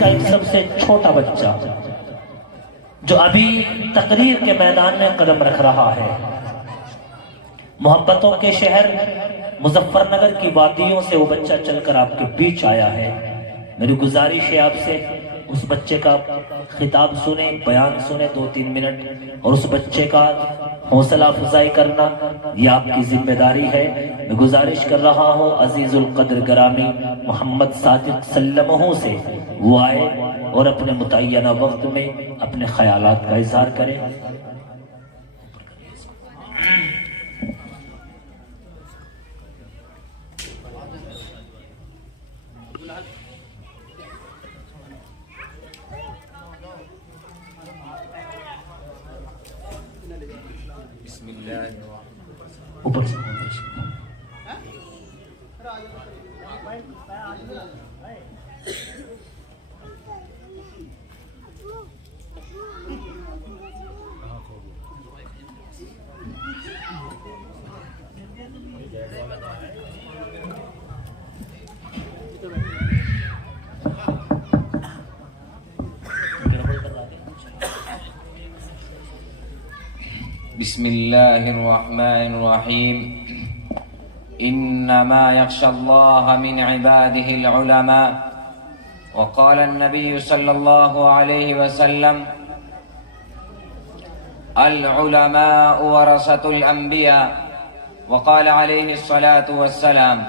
کا ایک سب سے چھوٹا بچہ جو ابھی تقریر کے میدان میں قدم رکھ رہا ہے، محبتوں کے شہر مظفر نگر کی وادیوں سے وہ بچہ چل کر آپ کے بیچ آیا ہے۔ میری گزارش ہے آپ سے اس بچے کا خطاب سنیں، بیان سنیں 2-3 منٹ، اور اس بچے کا حوصلہ افزائی کرنا یہ آپ کی ذمہ داری ہے۔ میں گزارش کر رہا ہوں عزیز القدر گرامی محمد صادق سلمہ سے وہ آئے اور اپنے متعینہ وقت میں اپنے خیالات کا اظہار کریں۔ اوپر سے بسم اللہ الرحمن الرحیم انما یخشى اللہ من عباده العلماء وقال النبی صلی اللہ علیہ وسلم العلماء ورثة الانبیاء وقال علیہ الصلاة والسلام۔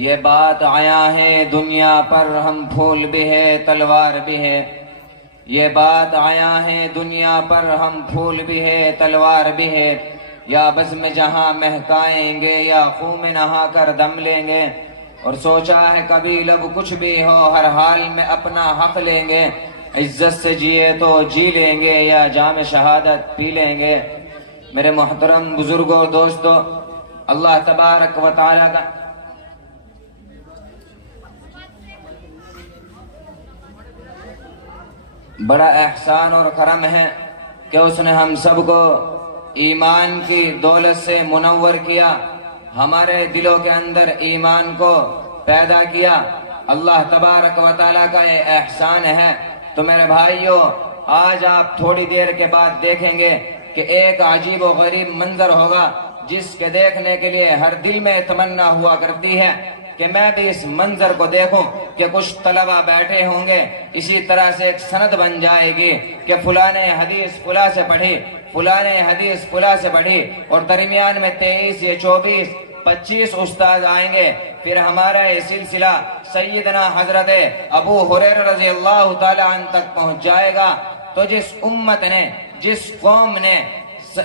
یہ بات عیاں ہے دنیا پر، ہم پھول بھی ہے تلوار بھی ہے۔ یہ بات عیاں ہے دنیا پر، ہم پھول بھی ہے تلوار بھی ہے۔ یا بزم جہاں مہکائیں گے یا خون میں نہا کر دم لیں گے، اور سوچا ہے کبھی لب کچھ بھی ہو ہر حال میں اپنا حق لیں گے۔ عزت سے جیے تو جی لیں گے یا جام شہادت پی لیں گے۔ میرے محترم بزرگوں دوستوں، اللہ تبارک و تعالیٰ کا بڑا احسان اور کرم ہے کہ اس نے ہم سب کو ایمان کی دولت سے منور کیا، ہمارے دلوں کے اندر ایمان کو پیدا کیا۔ اللہ تبارک و تعالیٰ کا یہ احسان ہے۔ تو میرے بھائیوں، آج آپ تھوڑی دیر کے بعد دیکھیں گے کہ ایک عجیب و غریب منظر ہوگا جس کے دیکھنے کے لیے ہر دل میں تمنا ہوا کرتی ہے کہ میں بھی اس منظر کو دیکھوں، کہ کچھ طلبہ بیٹھے ہوں گے، اسی طرح سے ایک سند بن جائے گی کہ فلاں نے حدیث فلاں سے پڑھی، فلاں نے حدیث فلاں سے پڑھی، اور درمیان میں 23 یا 24 25 استاد آئیں گے۔ پھر ہمارا یہ سلسلہ سیدنا حضرت ابو ہریرہ رضی اللہ تعالی عنہ تک پہنچ جائے گا۔ تو جس امت نے، جس قوم نے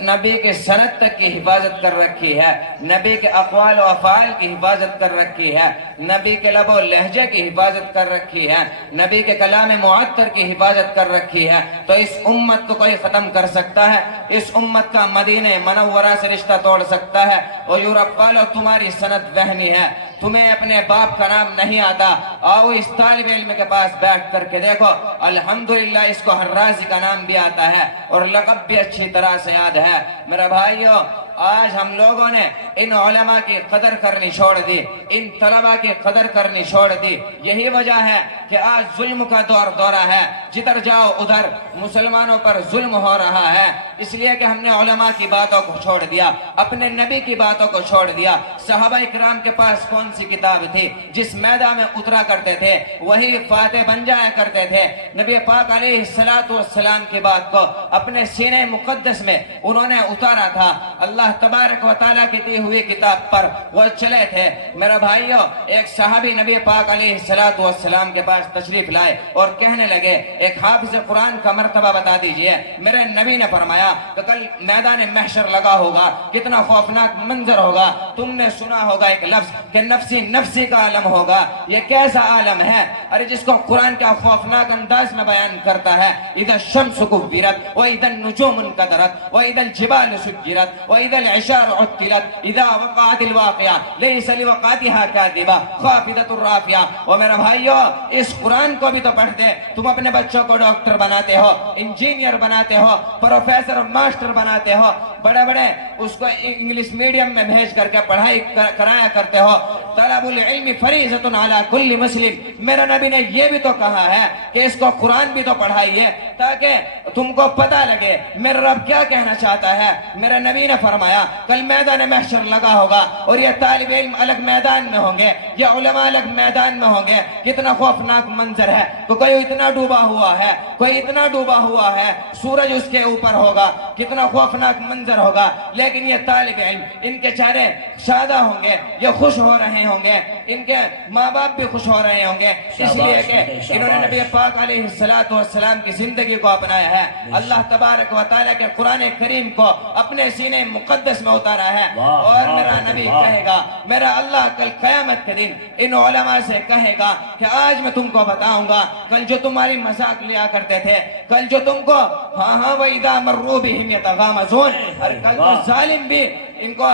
نبی کے سند تک کی حفاظت کر رکھی ہے، نبی کے اقوال و افعال کی حفاظت کر رکھی ہے، نبی کے لب و لہجے کی حفاظت کر رکھی ہے، نبی کے کلام معطر کی حفاظت کر رکھی ہے، تو اس امت کو کوئی ختم کر سکتا ہے؟ اس امت کا مدینہ منورہ سے رشتہ توڑ سکتا ہے؟ اور یورپ والو، تمہاری سند وہمی ہے، تمہیں اپنے باپ کا نام نہیں آتا، آؤ اس طالب علم کے پاس بیٹھ کر کے دیکھو، الحمدللہ اس کو حرازی کا نام بھی آتا ہے اور لقب بھی اچھی طرح سے یاد ہے۔ میرے بھائیوں، آج ہم لوگوں نے ان علماء کی قدر کرنی چھوڑ دی، ان طلباء کی قدر کرنی چھوڑ دی۔ یہی وجہ ہے کہ آج ظلم کا دورہ ہے، جدھر جاؤ ادھر مسلمانوں پر ظلم ہو رہا ہے، اس لیے کہ ہم نے علماء کی باتوں کو چھوڑ دیا، اپنے نبی کی باتوں کو چھوڑ دیا۔ صحابہ کرام کے پاس کون سی کتاب تھی؟ جس میدان میں اترا کرتے تھے وہی فاتح بن جایا کرتے تھے۔ نبی پاک علیہ السلام کی بات کو اپنے سینے مقدس میں انہوں نے اتارا تھا، اللہ تبارک و تعالیٰ کی دی ہوئی کتاب پر وہ چلے تھے۔ میرے بھائیوں، ایک صحابی نبی پاک علیہ السلام کے پاس تشریف لائے اور کہنے لگے، ایک حافظ قرآن کا مرتبہ بتا دیجئے۔ میرے نبی نے فرمایا کہ کل میدان محشر لگا ہوگا، کتنا خوفناک منظر ہوگا۔ تم نے سنا ہوگا ایک لفظ کہ نفسی نفسی کا عالم ہوگا۔ یہ کیسا عالم ہے؟ ارے جس کو قرآن کا خوفناک انداز میں بیان کرتا ہے، اذا الشمس کورت واذا النجوم انکدرت واذا الجبال سجرت واذا فإذا العشار عطلت إذا وقعت الواقعة ليس لوقعتها كاذبة خافضة رافعة. اور میرا بھائیو اس قرآن کو بھی تو پڑھ دے. تم اپنے بچوں کو ڈاکٹر بناتے ہو, انجینئر بناتے ہو, پروفیسر ماسٹر بناتے ہو, بڑے بڑے اس کو انگلش میڈیم میں بھیج کر کے پڑھائی کرایا کرتے ہو. طلب العلم فریضۃ علی کل مسلم. میرا نبی نے یہ بھی تو کہا ہے کہ اس کو قرآن بھی تو پڑھائیے تاکہ تم کو پتہ لگے میرا رب کیا کہنا چاہتا ہے. میرا نبی نے فرمایا کل میدان محشر لگا ہوگا اور یہ طالب علم الگ میدان میں ہوں گے, یہ علماء الگ میدان میں ہوں گے. کتنا خوفناک منظر ہے. تو کوئی اتنا ڈوبا ہوا ہے, کوئی اتنا ڈوبا ہوا ہے, سورج اس کے اوپر ہوگا, کتنا خوفناک منظر ہوگا. لیکن یہ طالب علم, ان کے چہرے شادہ ہوں گے, یہ خوش ہو رہے ہوں گے, ان کے ماں باپ بھی خوش ہو رہے ہوں گے, اس لیے کہ انہوں نے نبی پاک علیہ السلام کی زندگی کو اپنایا ہے. اللہ تبارک و تعالیٰ کے قرآن کریم کو اپنے سینے مقدس میں اتارا ہے. اور میرا نبی کہے گا, میرا اللہ کل قیامت کے دن ان علماء سے کہے گا کہ آج میں تم کو بتاؤں گا کل جو تمہاری مذاق لیا کرتے تھے, کل جو تم کو وَإِذَا مَرُّوا بِهِمْ يَتَغَامَزُونَ, اور کل تو ظالم بھی ان کو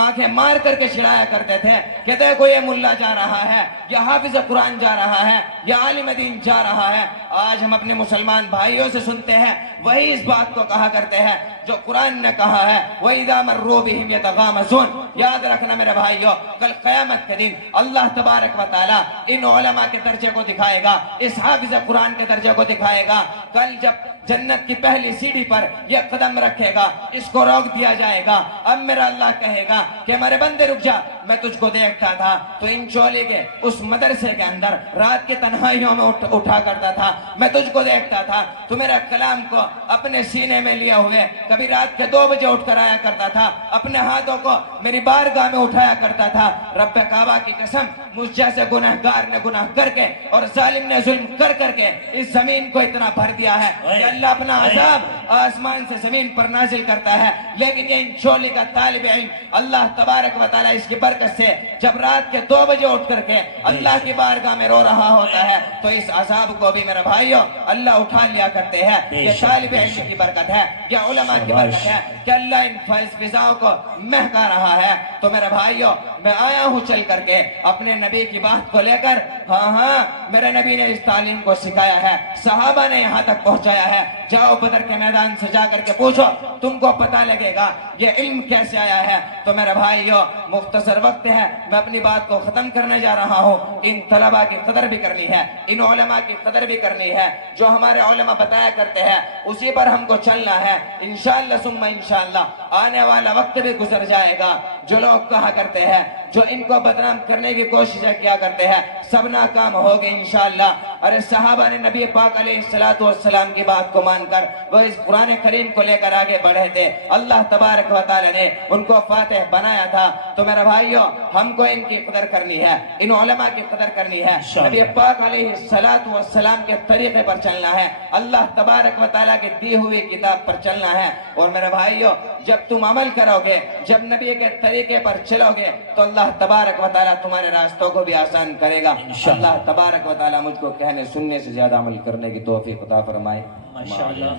آنکھیں مار کر کے چھڑایا کرتے تھے کہ دیکھو یہ ملا جا رہا ہے, یہ حافظ قرآن جا رہا ہے, یہ عالم دین جا رہا ہے. آج ہم اپنے مسلمان بھائیوں سے سنتے ہیں وہی اس بات کو کہا کرتے ہیں جو قرآن نے کہا ہے وَإِذَا مَرُّوا بِهِمْ يَتَغَامَزُونَ. یاد رکھنا میرے بھائیوں, کل قیامت کے دن اللہ تبارک و تعالیٰ ان علماء کے درجے کو دکھائے گا, اس حافظ قرآن کے درجے کو دکھائے گا. کل جب جنت کی پہلی سیڑھی پر یہ قدم رکھے گا, اس کو روک دیا جائے گا. اب میرا اللہ کہے گا کہ ہمارے بندے رک جا, میں تجھ کو دیکھتا تھا تو ان چولے کے اس مدرسے کے اندر رات کی تنہائیوں میں اٹھا کرتا تھا, میں تجھ کو دیکھتا تھا, تو میرا کلام کو اپنے سینے میں لیا ہوئے کبھی رات کے 2 بجے اٹھ کر آیا کرتا تھا, اپنے ہاتھوں کو میری بارگاہ میں اٹھایا کرتا تھا. رب کعبہ کی قسم, مجھ جیسے گناہگار نے گناہ کر کے اور ظالم نے ظلم کر کر کے اس زمین کو اتنا بھر دیا ہے کہ اللہ اپنا عذاب آسمان سے زمین پر نازل کرتا ہے. لیکن یہ ان چولی کا طالب علم اللہ تبارک و تعالیٰ اس کی برکت سے جب رات کے 2 بجے اٹھ کر کے اللہ کی بارگاہ میں رو رہا ہوتا ہے تو اس عذاب کو بھی میرے بھائیوں اللہ اٹھا لیا کرتے ہیں. یہ طالب علم کی برکت ہے, یہ علماء کی برکت ہے کہ اللہ ان فضاؤں کو مہکا رہا ہے. تو میرے بھائیوں میں آیا ہوں چل کر کے اپنے نبی کی بات کو لے کر. ہاں میرے نبی نے اس تعلیم کو سکھایا ہے, صحابہ نے یہاں تک پہنچایا ہے. جاؤ بدر کے میدان سے جا کر کے پوچھو, تم کو پتہ لگے گا یہ علم کیسے آیا ہے. تو میرے بھائیو مختصر وقت ہے, میں اپنی بات کو ختم کرنے جا رہا ہوں. ان طلباء کی قدر بھی کرنی ہے, ان علماء کی قدر بھی کرنی ہے. جو ہمارے علماء بتایا کرتے ہیں اسی پر ہم کو چلنا ہے انشاءاللہ ثم انشاءاللہ. آنے والا وقت بھی گزر جائے گا, جو لوگ کہا کرتے ہیں, جو ان کو بدنام کرنے کی کوششیں کیا کرتے ہیں, سب ناکام ہوگے انشاءاللہ. ارے صحابہ نے نبی پاک علیہ السلام کی بات کو مان کر وہ اس قرآن کریم کو لے کر آگے بڑھے تھے. اللہ تبارک و تعالیٰ نے ان کو فاتح بنایا تھا. تو میرے بھائیوں ہم کو ان کی قدر کرنی ہے, ان علماء کی قدر کرنی ہے, نبی پاک علیہ السلام کے طریقے پر چلنا ہے, اللہ تبارک و تعالیٰ کی دی ہوئی کتاب پر چلنا ہے. اور میرے بھائیوں جب تم عمل کرو گے, جب نبی کے طریقے پر چلو گے تو اللہ تبارک و تعالیٰ تمہارے راستوں کو بھی آسان کرے گا. اللہ تبارک و تعالیٰ مجھ کو کہنے سننے سے زیادہ عمل کرنے کی توفیق عطا فرمائے. ماشاءاللہ.